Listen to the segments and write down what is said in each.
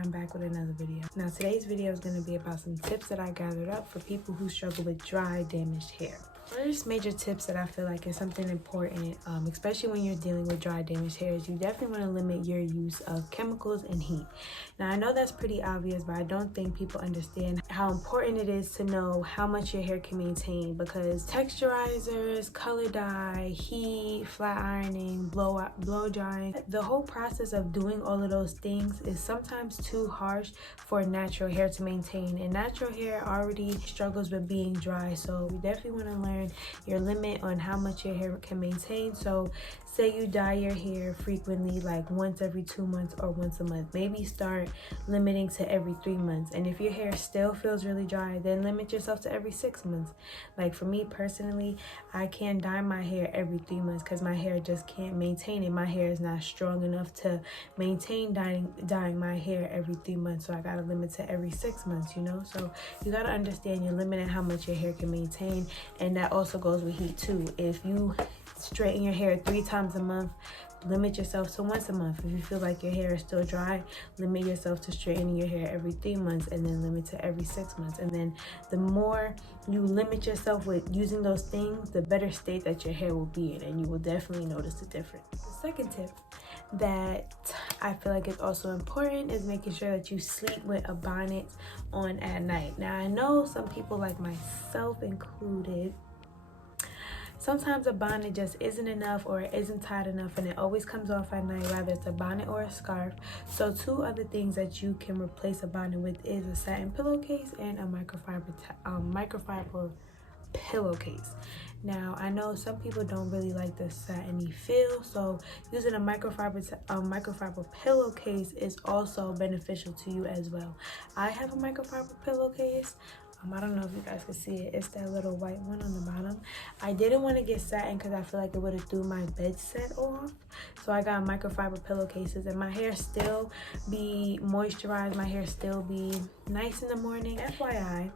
I'm back with another video. Now today's video is going to be about some tips that I gathered up for people who struggle with dry, damaged hair. First major tips that I feel like is something important, especially when you're dealing with dry, damaged hair, is you definitely want to limit your use of chemicals and heat. Now I know that's pretty obvious, but I don't think people understand how important it is to know how much your hair can maintain, because texturizers, color dye, heat, flat ironing, blow drying, the whole process of doing all of those things is sometimes too harsh for natural hair to maintain, and natural hair already struggles with being dry. So you definitely want to learn your limit on how much your hair can maintain. So say you dye your hair frequently, like once every 2 months or once a month, maybe start limiting to every 3 months. And if your hair still feels really dry, then limit yourself to every 6 months. Like for me personally, I can't dye my hair every 3 months because my hair just can't maintain it. My hair is not strong enough to maintain dyeing my hair every 3 months, so I gotta limit to every 6 months, you know. So you gotta understand your limit and how much your hair can maintain, and that also goes with heat too. If you straighten your hair 3 times a month, limit yourself to once a month. If you feel like your hair is still dry, limit yourself to straightening your hair every 3 months, and then limit to every 6 months. And then the more you limit yourself with using those things, the better state that your hair will be in, and you will definitely notice the difference. The second tip that I feel like is also important is making sure that you sleep with a bonnet on at night. Now I know some people, like myself included, sometimes a bonnet just isn't enough or it isn't tight enough and it always comes off at night, whether it's a bonnet or a scarf. So 2 other things that you can replace a bonnet with is a satin pillowcase and a microfiber pillowcase. Now I know some people don't really like the satiny feel, so using a microfiber pillowcase is also beneficial to you as well. I have a microfiber pillowcase. I don't know if you guys can see it. It's that little white one on the bottom. I didn't want to get satin because I feel like it would have threw my bed set off. So I got microfiber pillowcases, and my hair still be moisturized. My hair still be nice in the morning. FYI,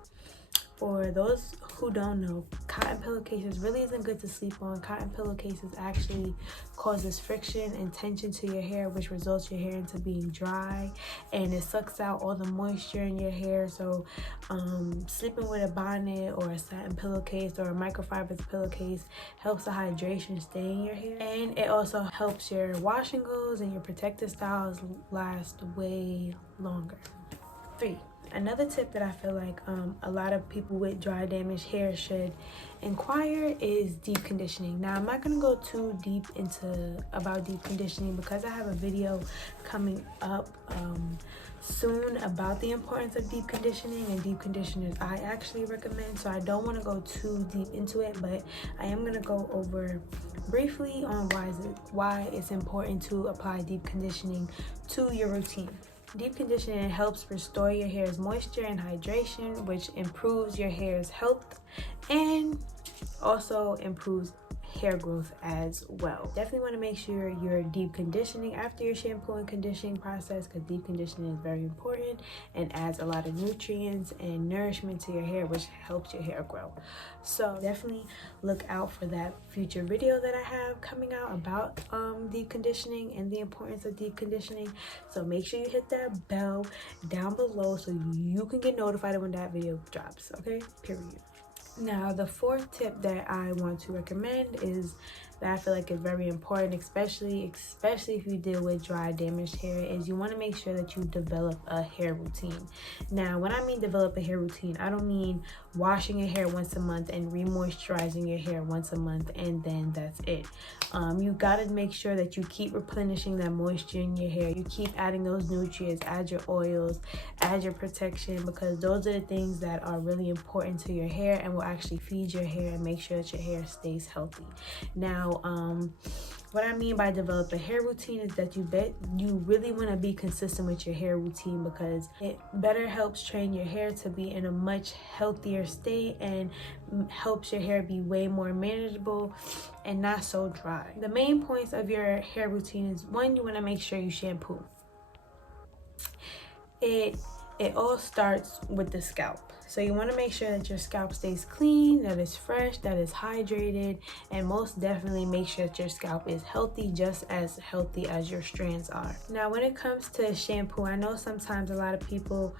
for those who don't know, cotton pillowcases really isn't good to sleep on. Cotton pillowcases actually causes friction and tension to your hair, which results your hair into being dry, and it sucks out all the moisture in your hair. So sleeping with a bonnet or a satin pillowcase or a microfiber pillowcase helps the hydration stay in your hair, and it also helps your wash and goes and your protective styles last way longer. 3. Another tip that I feel like a lot of people with dry, damaged hair should inquire is deep conditioning. Now I'm not going to go too deep about deep conditioning because I have a video coming up soon about the importance of deep conditioning and deep conditioners I actually recommend. So I don't want to go too deep into it, but I am going to go over briefly on why it's important to apply deep conditioning to your routine. Deep conditioning helps restore your hair's moisture and hydration, which improves your hair's health and also improves hair growth as well. Definitely want to make sure you're deep conditioning after your shampoo and conditioning process, because deep conditioning is very important and adds a lot of nutrients and nourishment to your hair, which helps your hair grow. So definitely look out for that future video that I have coming out about deep conditioning and the importance of deep conditioning. So make sure you hit that bell down below so you can get notified when that video drops. Okay, period. Now the 4th tip that I want to recommend is that I feel like is very important, especially if you deal with dry, damaged hair, is you want to make sure that you develop a hair routine. Now when I mean develop a hair routine, I don't mean washing your hair once a month and re-moisturizing your hair once a month and then that's it. You got to make sure that you keep replenishing that moisture in your hair. You keep adding those nutrients, add your oils, add your protection, because those are the things that are really important to your hair and will actually feed your hair and make sure that your hair stays healthy. Now what I mean by develop a hair routine is that you really want to be consistent with your hair routine, because it better helps train your hair to be in a much healthier state and helps your hair be way more manageable and not so dry. The main points of your hair routine is, 1, you want to make sure you shampoo. It all starts with the scalp. So you want to make sure that your scalp stays clean, that it's fresh, that it's hydrated, and most definitely make sure that your scalp is healthy, just as healthy as your strands are. Now when it comes to shampoo, I know sometimes a lot of people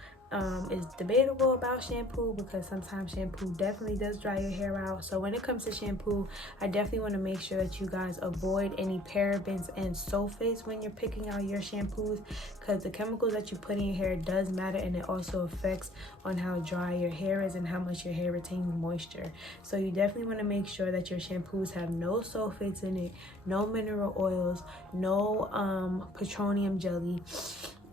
is debatable about shampoo, because sometimes shampoo definitely does dry your hair out. So when it comes to shampoo, I definitely want to make sure that you guys avoid any parabens and sulfates when you're picking out your shampoos, because the chemicals that you put in your hair does matter, and it also affects on how dry your hair is and how much your hair retains moisture. So you definitely want to make sure that your shampoos have no sulfates in it, no mineral oils, no petroleum jelly,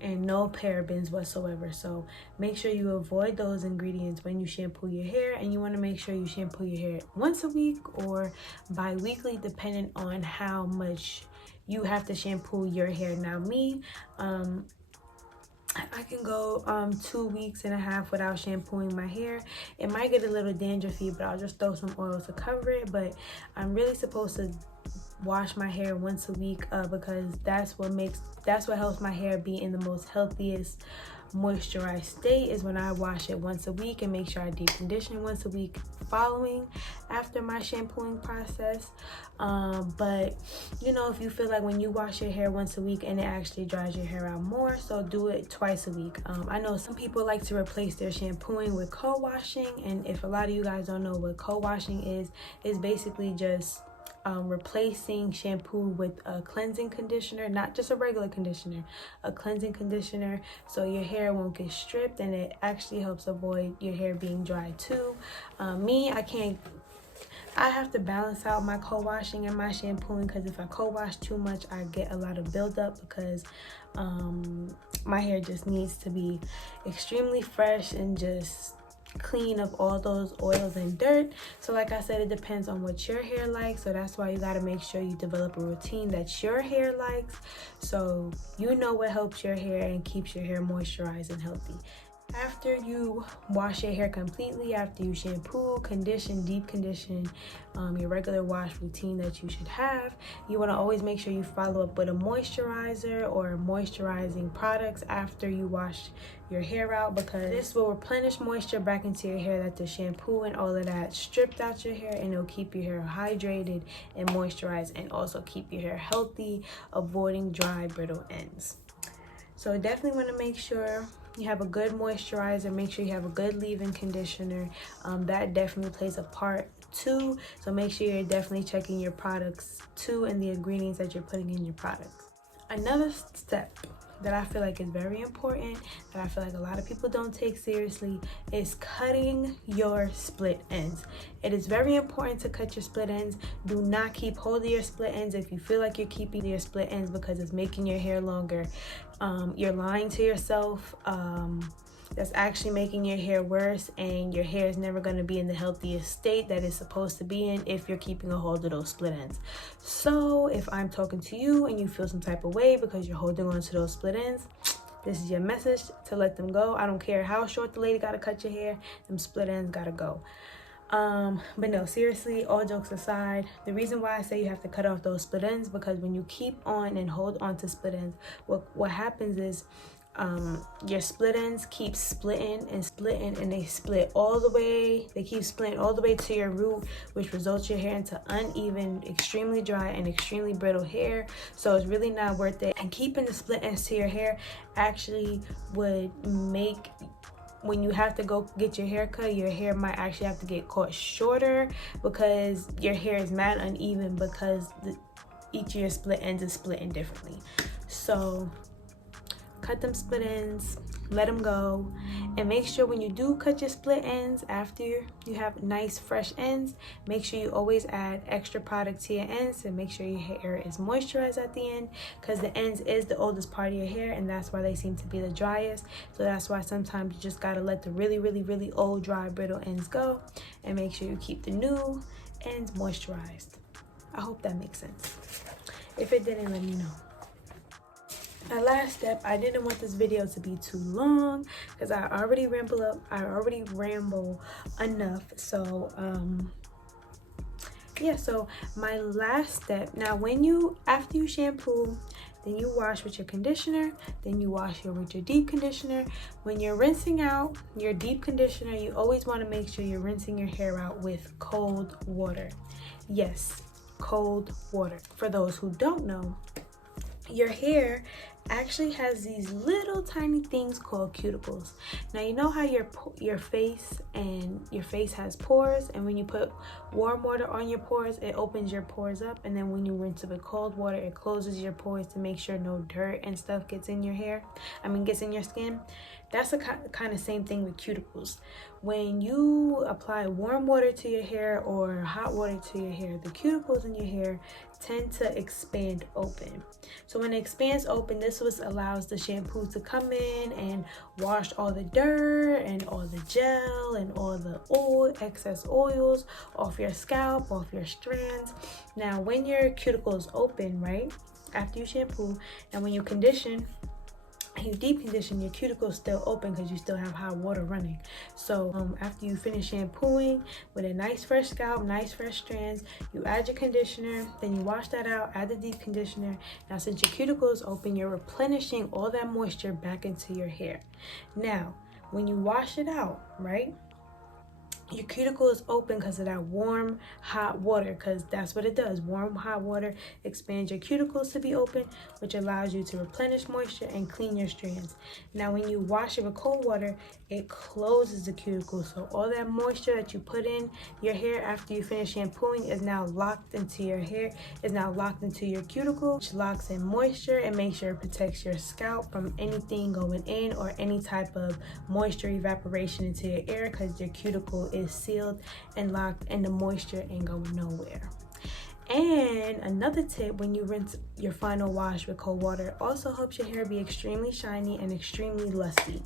and no parabens whatsoever. So make sure you avoid those ingredients when you shampoo your hair, and you want to make sure you shampoo your hair once a week or bi-weekly, depending on how much you have to shampoo your hair. Now me, I can go 2.5 weeks without shampooing my hair. It might get a little dandruffy, but I'll just throw some oil to cover it. But I'm really supposed to wash my hair once a week, because that's what helps my hair be in the most healthiest moisturized state, is when I wash it once a week, and make sure I deep condition once a week following after my shampooing process. But you know, if you feel like when you wash your hair once a week and it actually dries your hair out more, so do it twice a week. I know some people like to replace their shampooing with co-washing, and if a lot of you guys don't know what co-washing is basically just replacing shampoo with a cleansing conditioner, not just a regular conditioner, a cleansing conditioner, so your hair won't get stripped, and it actually helps avoid your hair being dry too. I have to balance out my co-washing and my shampooing, because if I co-wash too much, I get a lot of buildup, because my hair just needs to be extremely fresh and just clean of all those oils and dirt. So like I said, it depends on what your hair likes, so that's why you got to make sure you develop a routine that your hair likes, so you know what helps your hair and keeps your hair moisturized and healthy. After you wash your hair completely, after you shampoo, condition, deep condition, your regular wash routine that you should have, you want to always make sure you follow up with a moisturizer or moisturizing products after you wash your hair out, because this will replenish moisture back into your hair that the shampoo and all of that stripped out your hair, and it'll keep your hair hydrated and moisturized, and also keep your hair healthy, avoiding dry, brittle ends. So definitely want to make sure you have a good moisturizer. Make sure you have a good leave-in conditioner. That definitely plays a part too. So make sure you're definitely checking your products too, and the ingredients that you're putting in your products. Another step that I feel like is very important, that I feel like a lot of people don't take seriously, is cutting your split ends. It is very important to cut your split ends. Do not keep hold of your split ends. If you feel like you're keeping your split ends because it's making your hair longer, you're lying to yourself. That's actually making your hair worse, and your hair is never going to be in the healthiest state that it's supposed to be in if you're keeping a hold of those split ends. So if I'm talking to you and you feel some type of way because you're holding on to those split ends, this is your message to let them go. I don't care how short the lady got to cut your hair, them split ends got to go. But no, seriously, all jokes aside, the reason why I say you have to cut off those split ends, because when you keep on and hold on to split ends, what happens is your split ends keep splitting, and they split all the way, they keep splitting all the way to your root, which results your hair into uneven, extremely dry, and extremely brittle hair. So it's really not worth it. And keeping the split ends to your hair actually would make, when you have to go get your hair cut, your hair might actually have to get cut shorter, because your hair is mad uneven, because each of your split ends is splitting differently. So cut them split ends, let them go, and make sure when you do cut your split ends, after you have nice fresh ends, make sure you always add extra product to your ends and make sure your hair is moisturized at the end, because the ends is the oldest part of your hair, and that's why they seem to be the driest. So that's why sometimes you just gotta let the really old, dry, brittle ends go, and make sure you keep the new ends moisturized. I hope that makes sense. If it didn't, let me know. My last step, I didn't want this video to be too long because I already ramble enough. So yeah, so my last step, now after you shampoo, then you wash with your conditioner, then you wash with your deep conditioner. When you're rinsing out your deep conditioner, you always want to make sure you're rinsing your hair out with cold water. Yes, cold water. For those who don't know, your hair actually has these little tiny things called cuticles. Now you know how your face has pores, and when you put warm water on your pores, it opens your pores up, and then when you rinse it with cold water, it closes your pores to make sure no dirt and stuff gets in your hair. Gets in your skin. That's the kind of same thing with cuticles. When you apply warm water to your hair or hot water to your hair, the cuticles in your hair tend to expand open. So when it expands open, this what allows the shampoo to come in and wash all the dirt and all the gel and all the excess oils off your scalp, off your strands. Now when your cuticle is open, right, after you shampoo, and when you condition, you deep condition, your cuticle is still open because you still have hot water running. So after you finish shampooing with a nice fresh scalp, nice fresh strands, you add your conditioner, then you wash that out, add the deep conditioner. Now since your cuticle is open, you're replenishing all that moisture back into your hair. Now when you wash it out, right, your cuticle is open because of that warm hot water, because that's what it does. Warm hot water expands your cuticles to be open, which allows you to replenish moisture and clean your strands. Now when you wash it with cold water, it closes the cuticle, so all that moisture that you put in your hair after you finish shampooing is now locked into your hair, is now locked into your cuticle, which locks in moisture and makes sure it protects your scalp from anything going in or any type of moisture evaporation into your air, because your cuticle is sealed and locked and the moisture ain't going nowhere. And another tip, when you rinse your final wash with cold water, it also helps your hair be extremely shiny and extremely lusty.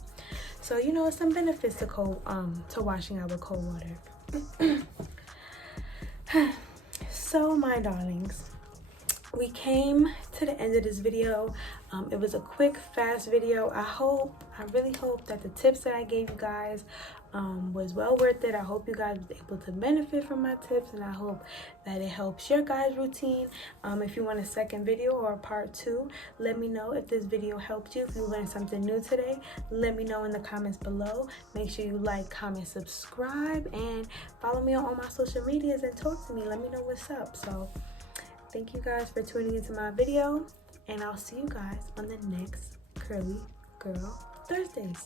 So you know, some benefits to washing out with cold water. So my darlings, we came to the end of this video. It was a quick, fast video. I really hope that the tips that I gave you guys was well worth it. I hope you guys were able to benefit from my tips, and I hope that it helps your guys' routine. If you want a second video or a part 2, let me know if this video helped you. If you learned something new today, let me know in the comments below. Make sure you like, comment, subscribe, and follow me on all my social medias and talk to me. Let me know what's up. So thank you guys for tuning into my video, and I'll see you guys on the next Curly Girl Thursdays.